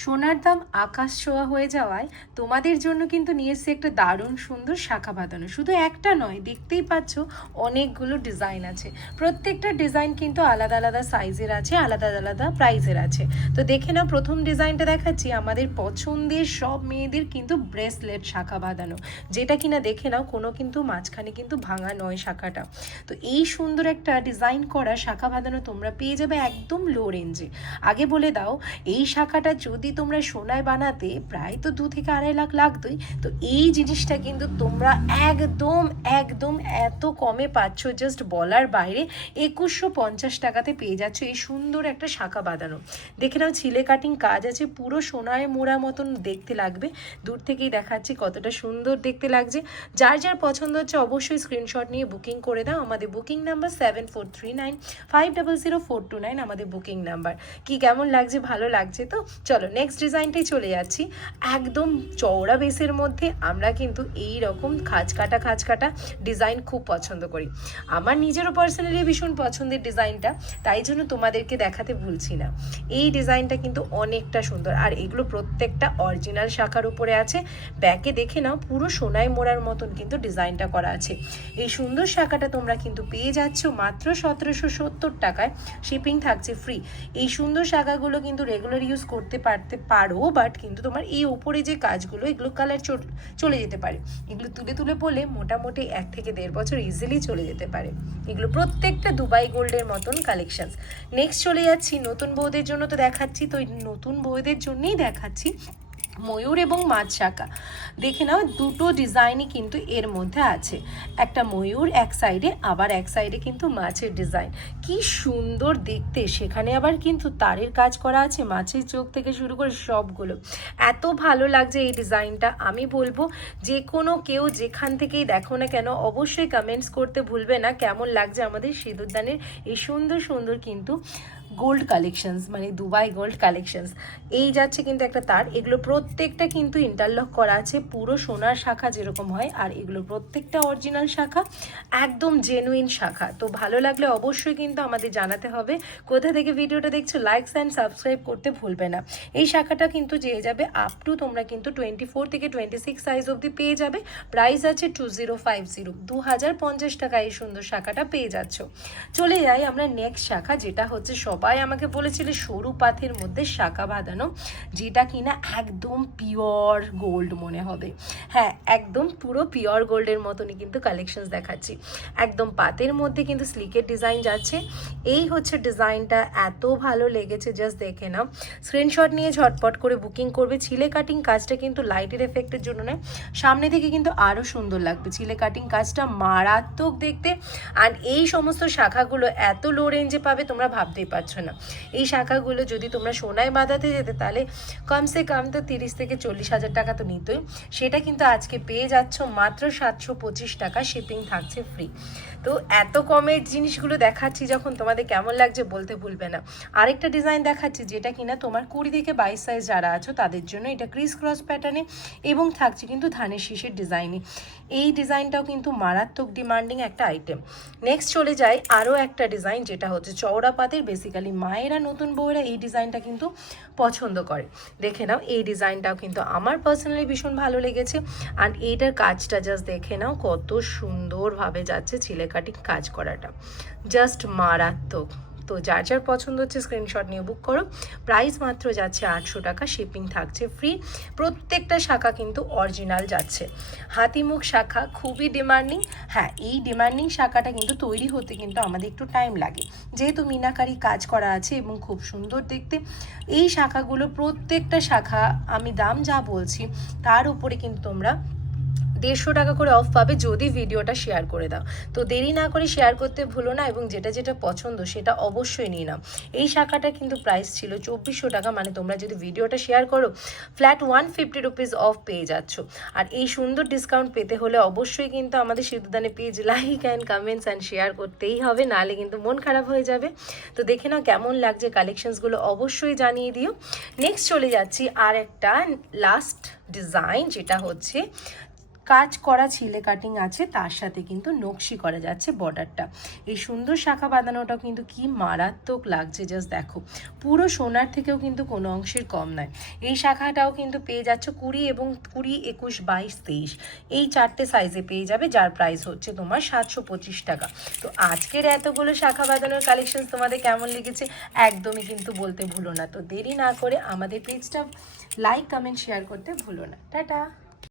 সোনার দাম আকাশ ছোঁয়া হয়ে যাওয়ায় তোমাদের জন্য কিন্তু নিয়ে এসেছে একটা দারুণ সুন্দর শাখা বাঁধানো। শুধু একটা নয়, দেখতেই পাচ্ছ অনেকগুলো ডিজাইন আছে। প্রত্যেকটা ডিজাইন কিন্তু আলাদা আলাদা সাইজের আছে, আলাদা আলাদা প্রাইজের আছে। তো দেখে নাও, প্রথম ডিজাইনটা দেখাচ্ছি। আমাদের পছন্দের সব মেয়েদের কিন্তু ব্রেসলেট শাখা বাঁধানো। যেটা কিনা দেখে নাও, কোনো কিন্তু মাঝখানে কিন্তু ভাঙা নয় শাখাটা। তো এই সুন্দর একটা ডিজাইন করা শাখা বাঁধানো তোমরা পেয়ে যাবে একদম লো রেঞ্জে আগে বলে দাও, এই শাখাটা যদি তোমরা সোনায় বানাতে প্রায় তো দু থেকে আড়াই লাখ লাগতোই, তো এই জিনিসটা কিন্তু তোমরা একদম একদম এত কমে পাচ্ছ। জাস্ট বলার বাইরে একুশশো পঞ্চাশ টাকাতে পেয়ে যাচ্ছ এই সুন্দর একটা শাখা বাঁধানো। দেখে নাও, ছিলে কাটিং কাজ আছে, পুরো সোনায় মোড়া মতন দেখতে লাগবে। দূর থেকেই দেখাচ্ছি কতটা সুন্দর দেখতে লাগছে। যার যার পছন্দ হচ্ছে অবশ্যই স্ক্রিনশট নিয়ে বুকিং করে দাও। আমাদের booking number seven four three nine five double zero four two nine আমাদের বুকিং নাম্বার কি কেমন লাগছে, ভালো লাগছে তো? চলো নেক্সট ডিজাইনটাই চলে যাচ্ছি। একদম চওড়া বেসের মধ্যে আমরা কিন্তু এই রকম খাঁজ কাটা খাঁজ কাটা ডিজাইন খুব পছন্দ করি। আমার নিজেরও পার্সোনালি ভীষণ পছন্দের ডিজাইনটা তাই জন্য তোমাদেরকে দেখাতে ভুলছি না। এই ডিজাইনটা কিন্তু অনেকটা সুন্দর। আর এগুলো প্রত্যেকটা অরিজিনাল শাখার উপরে আছে। ব্যাকে দেখে নাও, পুরো সোনায় মোড়ার মতন কিন্তু ডিজাইনটা করা আছে। এই সুন্দর শাখাটা তোমরা কিন্তু পেয়ে যাচ্ছ মাত্র সতেরোশো সত্তর টাকায়। শিপিং থাকছে ফ্রি এই সুন্দর শাখাগুলো কিন্তু রেগুলার ইউজ করতে পারতে পারো বাট কিন্তু তোমার এই ওপরে যে কাজগুলো, এগুলো কালার চলে যেতে পারে। এগুলো তুলে তুলে পড়লে মোটামুটি এক থেকে দেড় বছর ইজিলি চলে যেতে পারে। এগুলো প্রত্যেকটা দুবাই গোল্ডের মতন কালেকশানস নেক্সট চলে যাচ্ছি, নতুন বউদের জন্য তো দেখাচ্ছি, তো নতুন বউদের জন্যেই দেখাচ্ছি। ময়ূর এবং মাছ শাখা। দেখে নাও, দুটো ডিজাইনই কিন্তু এর মধ্যে আছে। একটা ময়ূর এক সাইডে আবার এক সাইডে কিন্তু মাছের ডিজাইন। কি সুন্দর দেখতে! সেখানে আবার কিন্তু তারের কাজ করা আছে, মাছের চোখ থেকে শুরু করে সবগুলো। এত ভালো লাগছে এই ডিজাইনটা। আমি বলব, যে কোনো কেউ যেখান থেকেই দেখো না কেন, অবশ্যই কমেন্টস করতে ভুলবে না। কেমন লাগছে আমাদের সিঁদুরদানের এই সুন্দর সুন্দর কিন্তু গোল্ড কালেকশনস মানে দুবাই গোল্ড কালেকশনস এই যাচ্ছে কিন্তু একটা তার। এগুলো প্রত্যেকটা কিন্তু ইন্টারলক করা আছে, পুরো সোনার শাখা যেরকম হয়, আর এগুলো প্রত্যেকটা অরিজিনাল শাখা, একদম জেনুইন শাখা। তো ভালো লাগলে অবশ্যই কিন্তু আমাদের জানাতে হবে। কোথা থেকে ভিডিওটা দেখছ লাইকস অ্যান্ড সাবস্ক্রাইব করতে ভুলবে না। এই শাখাটা কিন্তু যেয়ে যাবে আপ টু তোমরা কিন্তু টোয়েন্টি ফোর থেকে টোয়েন্টি সিক্স সাইজ অবধি পেয়ে যাবে। প্রাইস আছে টু জিরো ফাইভ জিরো দু হাজার পঞ্চাশ টাকা এই সুন্দর শাখাটা পেয়ে যাচ্ছ। চলে যাই আমরা নেক্সট শাখা, যেটা হচ্ছে সবাই আমাকে বলেছিলে সরু পাথের মধ্যে শাখা বাঁধানো, যেটা কিনা একদম পিওর গোল্ড মনে হবে। হ্যাঁ একদম পুরো পিওর গোল্ডের মতনই কিন্তু কালেকশনস দেখাচ্ছি। একদম পাতের মধ্যে কিন্তু স্লিকের ডিজাইন যাচ্ছে। এই হচ্ছে ডিজাইনটা, এত ভালো লেগেছে জাস্ট দেখে নাও। স্ক্রিনশট নিয়ে ঝটপট করে বুকিং করবে। ছিলে কাটিং কাজটা কিন্তু লাইটের এফেক্টের জন্য নয়। সামনে থেকে কিন্তু আরও সুন্দর লাগবে। ছিলে কাটিং কাজটা মারাত্মক দেখতে। আর এই সমস্ত শাখাগুলো এত লো রেঞ্জে পাবে, তোমরা ভাবতেই পারছ। না। এই শাখাগুলো যদি তোমরা সোনায় বাঁধাতে যেতে, তাহলে কমসে কম তো তিরিশ থেকে চল্লিশ হাজার টাকা তো নিতই। সেটা কিন্তু আজকে পেয়ে যাচ্ছ মাত্র সাতশো পঁচিশ টাকা শিপিং থাকছে ফ্রি তো এত কমের জিনিসগুলো দেখাচ্ছি যখন তোমাদের কেমন লাগছে বলতে ভুলবে না। আরেকটা ডিজাইন দেখাচ্ছি যেটা কিনা তোমার কুড়ি থেকে বাইশ সাইজ যারা আছো, তাদের জন্য এটা ক্রিস ক্রস প্যাটার্নে এবং থাকছে কিন্তু ধানের শীষের ডিজাইনে এই ডিজাইনটাও কিন্তু মারাত্মক ডিমান্ডিং একটা আইটেম নেক্সট চলে যাই আরও একটা ডিজাইন যেটা হচ্ছে চওড়া পাতের বেসিক্যালি মায়েরা নতুন বউয়েরা এই ডিজাইনটা কিন্তু পছন্দ করে। দেখে নাও, এই ডিজাইনটাও কিন্তু আমার পার্সোনালি ভীষণ ভালো লেগেছে। আর এইটার কাজটা জাস্ট দেখে নাও, কত সুন্দরভাবে যাচ্ছে ছিলে কাটিং কাজ করাটা। জাস্ট মারাত্মক। তো যার যার পছন্দ হচ্ছে স্ক্রিনশট নিয়ে বুক করো। প্রাইস মাত্র যাচ্ছে আটশো টাকা শিপিং থাকছে ফ্রি প্রত্যেকটা শাখা কিন্তু অরিজিনাল যাচ্ছে। হাতিমুখ শাখা খুবই ডিমান্ডিং হ্যাঁ এই ডিমান্ডিং শাখাটা কিন্তু তৈরি হতে কিন্তু আমাদের একটু টাইম লাগে। যেহেতু মিনাকারি কাজ করা আছে এবং খুব সুন্দর দেখতে, এই শাখাগুলো প্রত্যেকটা শাখা আমি দাম যা বলছি, তার উপরে কিন্তু তোমরা দেড়শো টাকা করে অফ পাবে যদি ভিডিওটা শেয়ার করে দাও। তো দেরি না করে শেয়ার করতে ভুলো না এবং যেটা যেটা পছন্দ সেটা অবশ্যই নিয়ে নাও। এই শাখাটা কিন্তু প্রাইস ছিল চব্বিশশো টাকা মানে তোমরা যদি ভিডিওটা শেয়ার করো flat one fifty rupees off পেয়ে যাচ্ছ। আর এই সুন্দর ডিসকাউন্ট পেতে হলে অবশ্যই কিন্তু আমাদের সিদ্ধুদানে page like and comments and share করতেই হবে, নাহলে কিন্তু মন খারাপ হয়ে যাবে। তো দেখে নাও কেমন লাগছে কালেকশনসগুলো অবশ্যই জানিয়ে দিও। নেক্সট চলে যাচ্ছি আর একটা লাস্ট ডিজাইন যেটা হচ্ছে কাজ করা ছিলে কাটিং আছে, তার সাথে কিন্তু নকশি করা যাচ্ছে বর্ডারটা এই সুন্দর শাখা বাঁধানোটাও কিন্তু কি মারাত্মক লাগছে জাস্ট দেখো। পুরো সোনার থেকেও কিন্তু কোনো অংশের কম নয়। এই শাখাটাও কিন্তু পেয়ে যাচ্ছে কুড়ি এবং কুড়ি একুশ বাইশ তেইশ। এই চারটে সাইজে পেয়ে যাবে, যার প্রাইস হচ্ছে তোমার সাতশো পঁচিশ টাকা। তো আজকের এতগুলো শাখা বাঁধানোর কালেকশন তোমাদের কেমন লেগেছে, একদমই কিন্তু বলতে ভুলো না। তো দেরি না করে আমাদের পেজটা লাইক কমেন্ট শেয়ার করতে ভুলো না। টাটা!